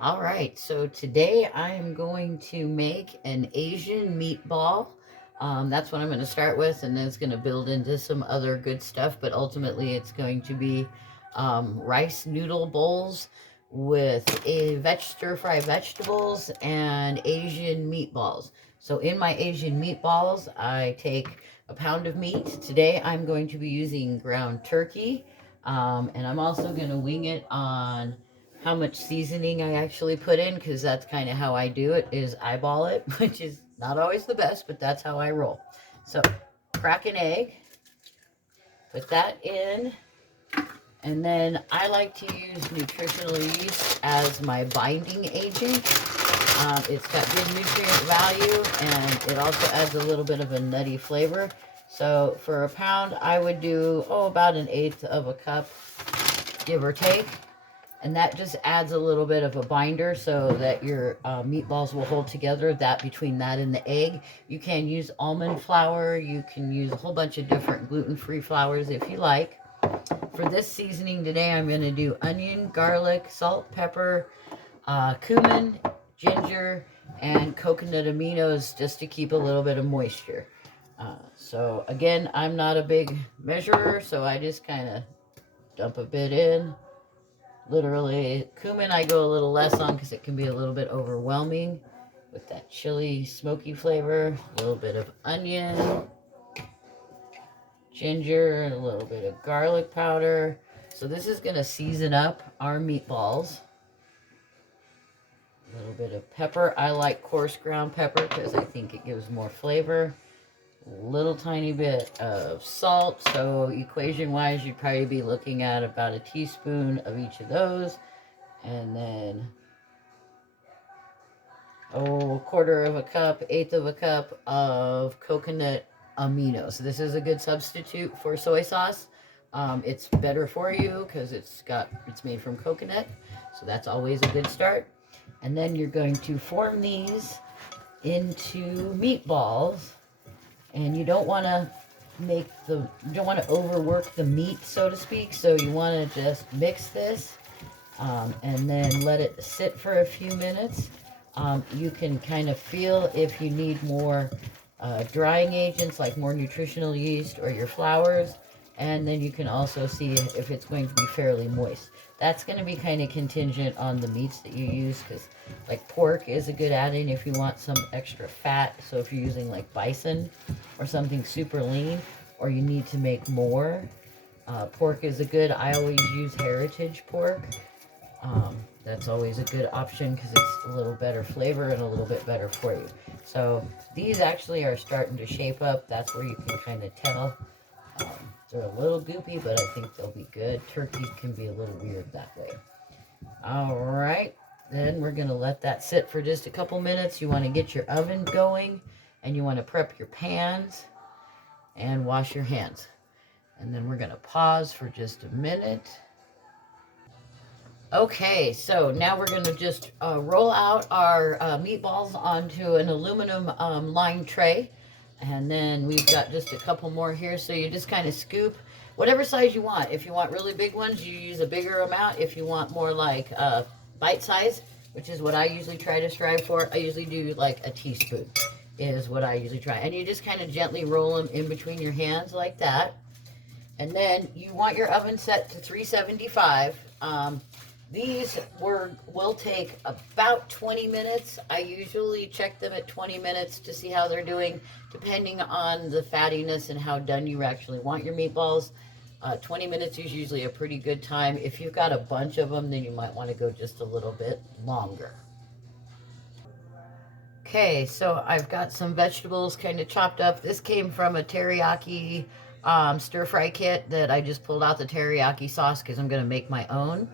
All right, so today I am going to make an Asian meatball. That's what I'm going to start with, and then it's going to build into some other good stuff, but ultimately it's going to be rice noodle bowls with a stir fry vegetables and Asian meatballs. So in my Asian meatballs, I take a pound of meat. Today I'm going to be using ground turkey, and I'm also going to wing it on how much seasoning I actually put in, because that's kind of how I do it, is eyeball it, which is not always the best, but that's how I roll. So crack an egg, put that in, and then I like to use nutritional yeast as my binding agent. It's got good nutrient value, and it also adds a little bit of a nutty flavor. So for a pound, I would do, about an eighth of a cup, give or take. And that just adds a little bit of a binder so that your meatballs will hold together. That between that and the egg, you can use almond flour. You can use a whole bunch of different gluten-free flours if you like. For this seasoning today, I'm going to do onion, garlic, salt, pepper, cumin, ginger, and coconut aminos, just to keep a little bit of moisture. So again, I'm not a big measurer, so I just kind of dump a bit in. Literally, cumin I go a little less on because it can be a little bit overwhelming with that chili smoky flavor. A little bit of onion, ginger, and a little bit of garlic powder. So this is going to season up our meatballs. A little bit of pepper. I like coarse ground pepper because I think it gives more flavor. A little tiny bit of salt. So equation wise, you'd probably be looking at about a teaspoon of each of those. And then quarter of a cup, eighth of a cup of coconut aminos. So this is a good substitute for soy sauce. It's better for you because it's made from coconut. So that's always a good start. And then you're going to form these into meatballs. And you don't want to overwork the meat, so to speak. So you want to just mix this, and then let it sit for a few minutes. You can kind of feel if you need more drying agents, like more nutritional yeast or your flours. And then you can also see if it's going to be fairly moist. That's going to be kind of contingent on the meats that you use, because like pork is a good add-in if you want some extra fat. So if you're using like bison or something super lean, or you need to make more, pork is a good. I always use heritage pork. That's always a good option because it's a little better flavor and a little bit better for you. So these actually are starting to shape up. That's where you can kind of tell. They're a little goopy, but I think they'll be good. Turkey can be a little weird that way. All right, then we're going to let that sit for just a couple minutes. You want to get your oven going, and you want to prep your pans and wash your hands. And then we're going to pause for just a minute. Okay, so now we're going to just roll out our meatballs onto an aluminum lined tray. And then we've got just a couple more here. So you just kind of scoop whatever size you want. If you want really big ones, you use a bigger amount. If you want more like bite size, which is what I usually try to strive for, I usually do like a teaspoon is what I usually try. And you just kind of gently roll them in between your hands like that. And then you want your oven set to 375. These will take about 20 minutes. I usually check them at 20 minutes to see how they're doing, depending on the fattiness and how done you actually want your meatballs. 20 minutes is usually a pretty good time. If you've got a bunch of them, then you might want to go just a little bit longer. Okay, so I've got some vegetables kind of chopped up. This came from a teriyaki stir fry kit that I just pulled out the teriyaki sauce because I'm going to make my own.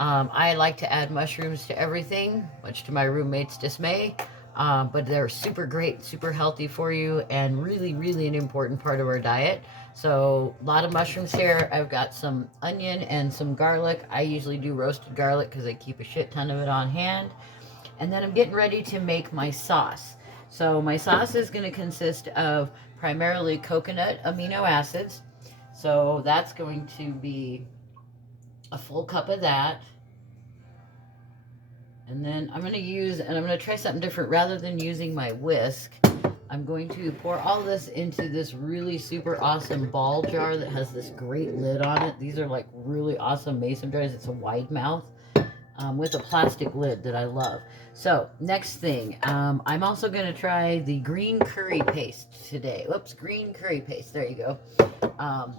I like to add mushrooms to everything, much to my roommate's dismay. But they're super great, super healthy for you, and really, really an important part of our diet. So a lot of mushrooms here. I've got some onion and some garlic. I usually do roasted garlic because I keep a shit ton of it on hand. And then I'm getting ready to make my sauce. So my sauce is going to consist of primarily coconut amino acids. So that's going to be a full cup of that. And then I'm going to use, and I'm going to try something different. Rather than using my whisk, I'm going to pour all this into this really super awesome ball jar that has this great lid on it. These are like really awesome mason jars. It's a wide mouth with a plastic lid that I love. So next thing, I'm also going to try the green curry paste today. Whoops, green curry paste. There you go.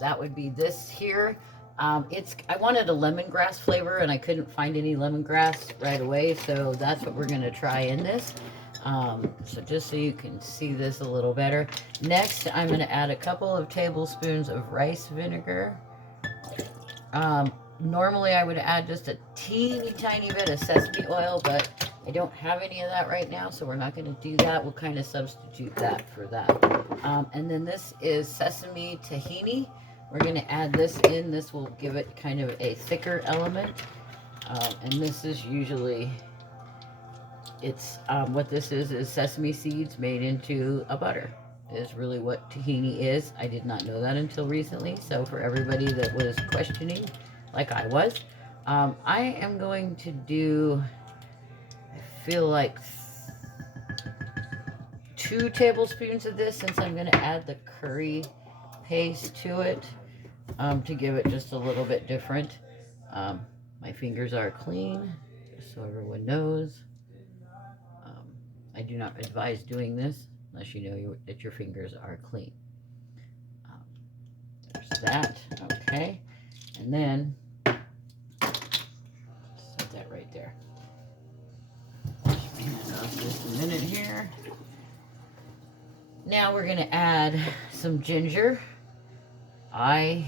That would be this here. I wanted a lemongrass flavor and I couldn't find any lemongrass right away, so that's what we're gonna try in this. So just so you can see this a little better. Next, I'm gonna add a couple of tablespoons of rice vinegar. Normally I would add just a teeny tiny bit of sesame oil, but I don't have any of that right now, so we're not gonna do that. We'll kind of substitute that for that. And then this is sesame tahini. We're going to add this in. This will give it kind of a thicker element. And this is usually, what this is sesame seeds made into a butter, is really what tahini is. I did not know that until recently. So for everybody that was questioning, like I was, I am going to do, I feel like 2 tablespoons of this, since I'm going to add the curry paste to it. To give it just a little bit different. My fingers are clean, just so everyone knows. I do not advise doing this unless you know that your fingers are clean. There's that. Okay. And then, set that right there. Wash my hand off just a minute here. Now we're going to add some ginger. I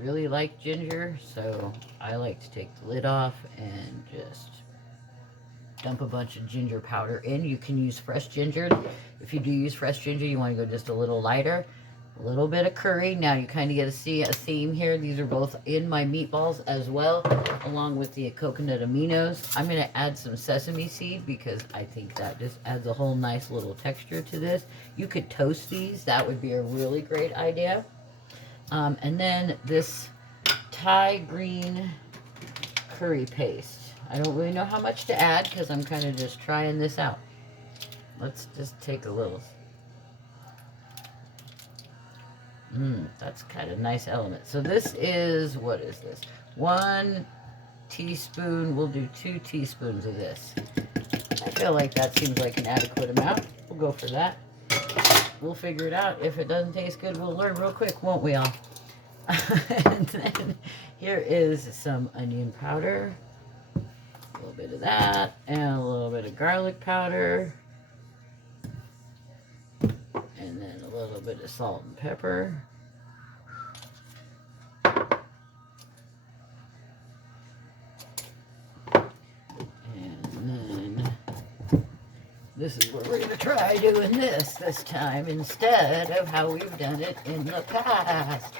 really like ginger, so I like to take the lid off and just dump a bunch of ginger powder in. You can use fresh ginger. If you do use fresh ginger, you want to go just a little lighter. A little bit of curry. Now you kind of get to see a theme here. These are both in my meatballs as well, along with the coconut aminos. I'm going to add some sesame seed because I think that just adds a whole nice little texture to this. You could toast these. That would be a really great idea. And then this Thai green curry paste. I don't really know how much to add because I'm kind of just trying this out. Let's just take a little. That's kind of nice element. So this is, what is this? 1 teaspoon. We'll do 2 teaspoons of this. I feel like that seems like an adequate amount. We'll go for that. We'll figure it out. If it doesn't taste good, we'll learn real quick, won't we all? And then here is some onion powder. A little bit of that. And a little bit of garlic powder. And then a little bit of salt and pepper. This is where we're going to try doing this time instead of how we've done it in the past.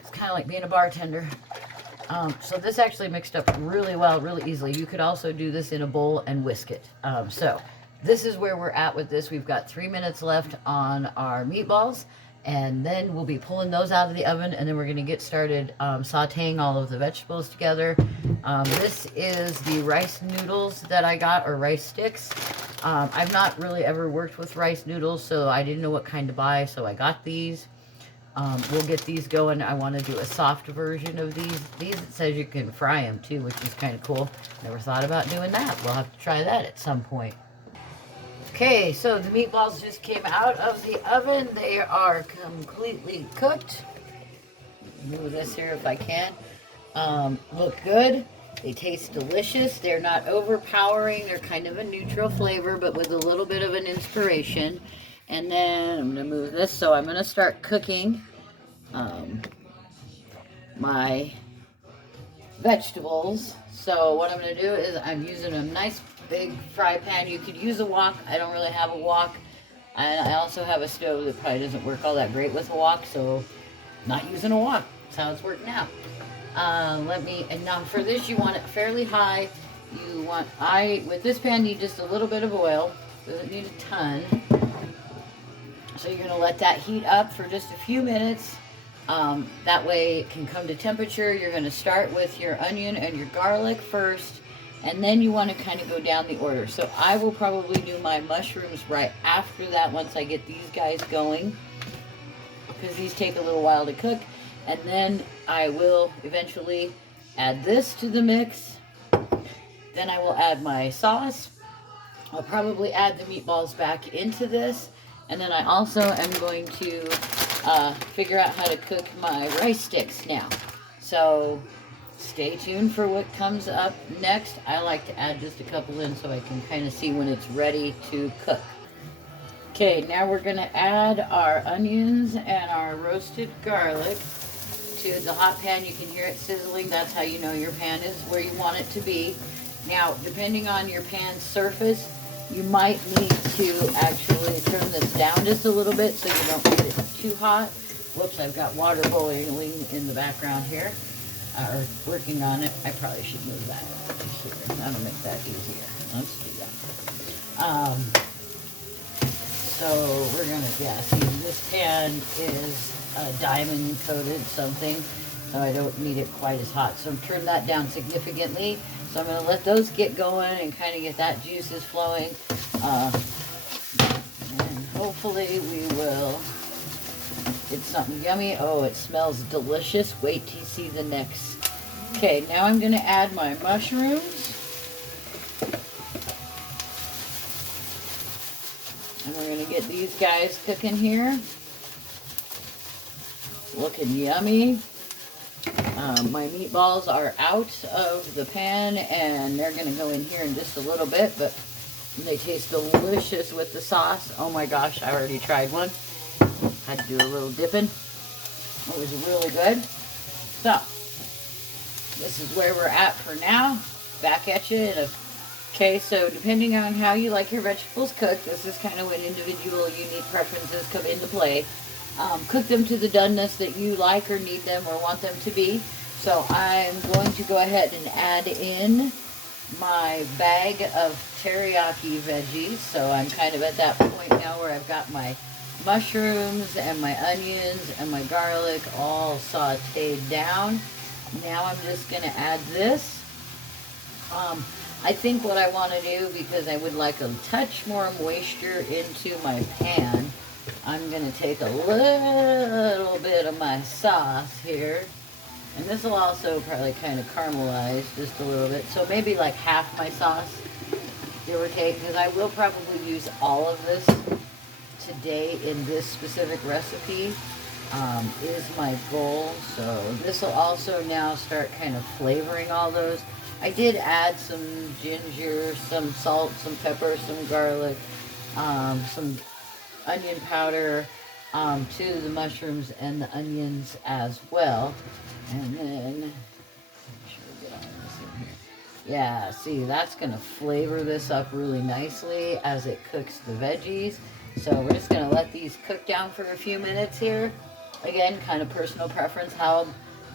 It's kind of like being a bartender. So this actually mixed up really well, really easily. You could also do this in a bowl and whisk it. So this is where we're at with this. We've got 3 minutes left on our meatballs. And then we'll be pulling those out of the oven, and then we're going to get started sauteing all of the vegetables together. This is the rice noodles that I got, or rice sticks. I've not really ever worked with rice noodles, so I didn't know what kind to buy, so I got these. We'll get these going. I want to do a soft version of these. These, it says you can fry them too, which is kind of cool. Never thought about doing that. We'll have to try that at some point. Okay, so the meatballs just came out of the oven. They are completely cooked. Move this here if I can. Look good. They taste delicious. They're not overpowering. They're kind of a neutral flavor, but with a little bit of an inspiration. And then I'm going to move this. So I'm going to start cooking my vegetables. So what I'm going to do is I'm using a nice big fry pan. You could use a wok. I don't really have a wok. And I also have a stove that probably doesn't work all that great with a wok, so not using a wok. That's how it's working out. And now for this you want it fairly high. With this pan, need just a little bit of oil. Doesn't need a ton. So you're going to let that heat up for just a few minutes. That way it can come to temperature. You're going to start with your onion and your garlic first, and then you want to kind of go down the order. So I will probably do my mushrooms right after that once I get these guys going, because these take a little while to cook. And then I will eventually add this to the mix. Then I will add my sauce. I'll probably add the meatballs back into this. And then I also am going to figure out how to cook my rice sticks now. So stay tuned for what comes up next. I like to add just a couple in so I can kind of see when it's ready to cook. Okay, now we're going to add our onions and our roasted garlic to the hot pan. You can hear it sizzling. That's how you know your pan is where you want it to be. Now, depending on your pan's surface, you might need to actually turn this down just a little bit so you don't get it too hot. Whoops, I've got water boiling in the background here, or working on it. I probably should move that here. That'll make that easier. Let's do that. So we're gonna, see, this pan is diamond coated something, so I don't need it quite as hot. So turn that down significantly. So I'm gonna let those get going and kind of get that juices flowing. And hopefully we will get something yummy. Oh, it smells delicious. Wait till you see the next. Okay, now I'm gonna add my mushrooms. And we're gonna get these guys cooking here. Looking yummy. My meatballs are out of the pan and they're gonna go in here in just a little bit, but they taste delicious with the sauce. Oh my gosh, I already tried one. Had to do a little dipping. It was really good. So, this is where we're at for now. Back at you in a... Okay, so depending on how you like your vegetables cooked, this is kind of when individual unique preferences come into play. Cook them to the doneness that you like or need them or want them to be. So I'm going to go ahead and add in my bag of teriyaki veggies. So I'm kind of at that point now where I've got my mushrooms and my onions and my garlic all sauteed down. Now I'm just going to add this. I think what I want to do, because I would like a touch more moisture into my pan, I'm going to take a little bit of my sauce here. And this will also probably kind of caramelize just a little bit. So maybe like half my sauce, give or take, because I will probably use all of this today in this specific recipe, is my goal. So this will also now start kind of flavoring all those. I did add some ginger, some salt, some pepper, some garlic, some onion powder to the mushrooms and the onions as well. And then, make sure we get all this in here. Yeah, see, that's going to flavor this up really nicely as it cooks the veggies. So we're just going to let these cook down for a few minutes here. Again, kind of personal preference, how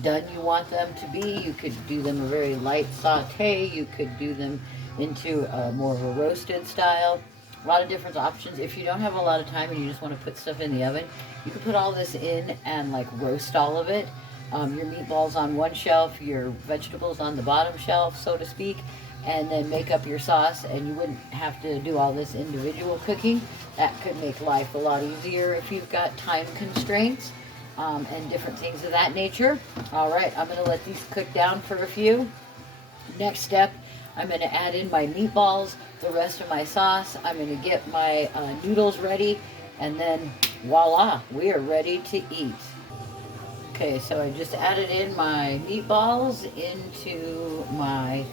done you want them to be. You could do them a very light saute. You could do them into more of a roasted style. A lot of different options. If you don't have a lot of time and you just want to put stuff in the oven, you can put all this in and like roast all of it. Your meatballs on one shelf, your vegetables on the bottom shelf, so to speak, and then make up your sauce, and you wouldn't have to do all this individual cooking. That could make life a lot easier if you've got time constraints and different things of that nature. All right, I'm going to let these cook down for a few. Next step, I'm going to add in my meatballs, the rest of my sauce. I'm going to get my noodles ready, and then voila, we are ready to eat. Okay, so I just added in my meatballs into my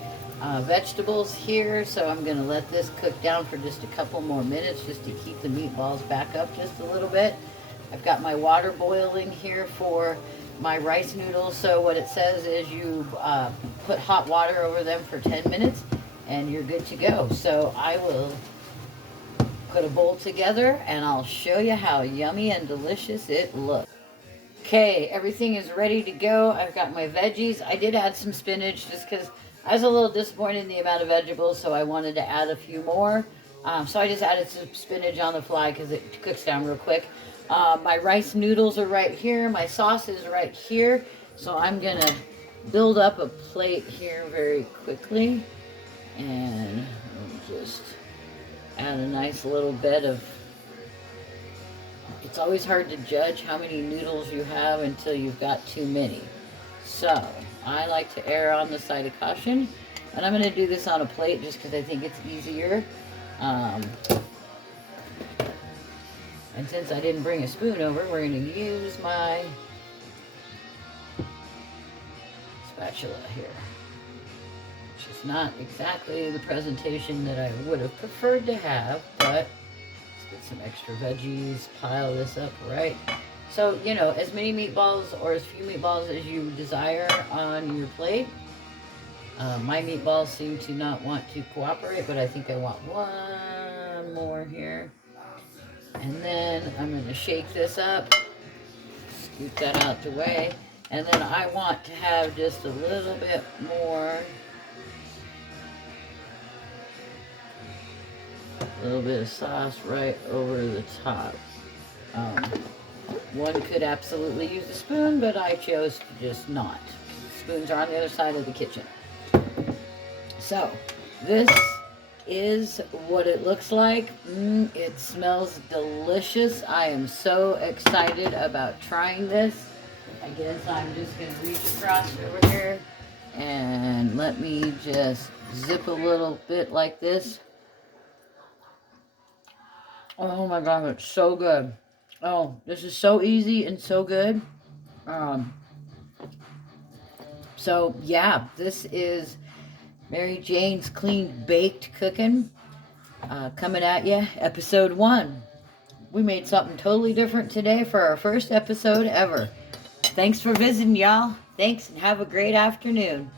vegetables here. So I'm going to let this cook down for just a couple more minutes just to keep the meatballs back up just a little bit. I've got my water boiling here for my rice noodles. So what it says is you put hot water over them for 10 minutes and you're good to go. So I will put a bowl together and I'll show you how yummy and delicious it looks. Okay, everything is ready to go. I've got my veggies. I did add some spinach just because I was a little disappointed in the amount of vegetables, so I wanted to add a few more. So I just added some spinach on the fly because it cooks down real quick. My rice noodles are right here. My sauce is right here. So I'm going to build up a plate here very quickly. And just add a nice little bit of... It's always hard to judge how many noodles you have until you've got too many. So I like to err on the side of caution. And I'm going to do this on a plate just because I think it's easier. And since I didn't bring a spoon over, we're going to use my spatula here. Which is not exactly the presentation that I would have preferred to have, but let's get some extra veggies, pile this up right. So, you know, as many meatballs or as few meatballs as you desire on your plate. My meatballs seem to not want to cooperate, but I think I want one more here. And then I'm going to shake this up, scoop that out the way, and then I want to have just a little bit more, a little bit of sauce right over the top. One could absolutely use a spoon, but I chose to just not. Spoons are on the other side of the kitchen. So, this is what it looks like. It smells delicious. I am so excited about trying this. I guess I'm just going to reach across over here and let me just zip a little bit like this. Oh my God, it's so good. Oh, this is so easy and so good. So yeah, this is Mary Jane's Clean Baked Cooking. Coming at you, episode 1. We made something totally different today for our first episode ever. Thanks for visiting, y'all. Thanks, and have a great afternoon.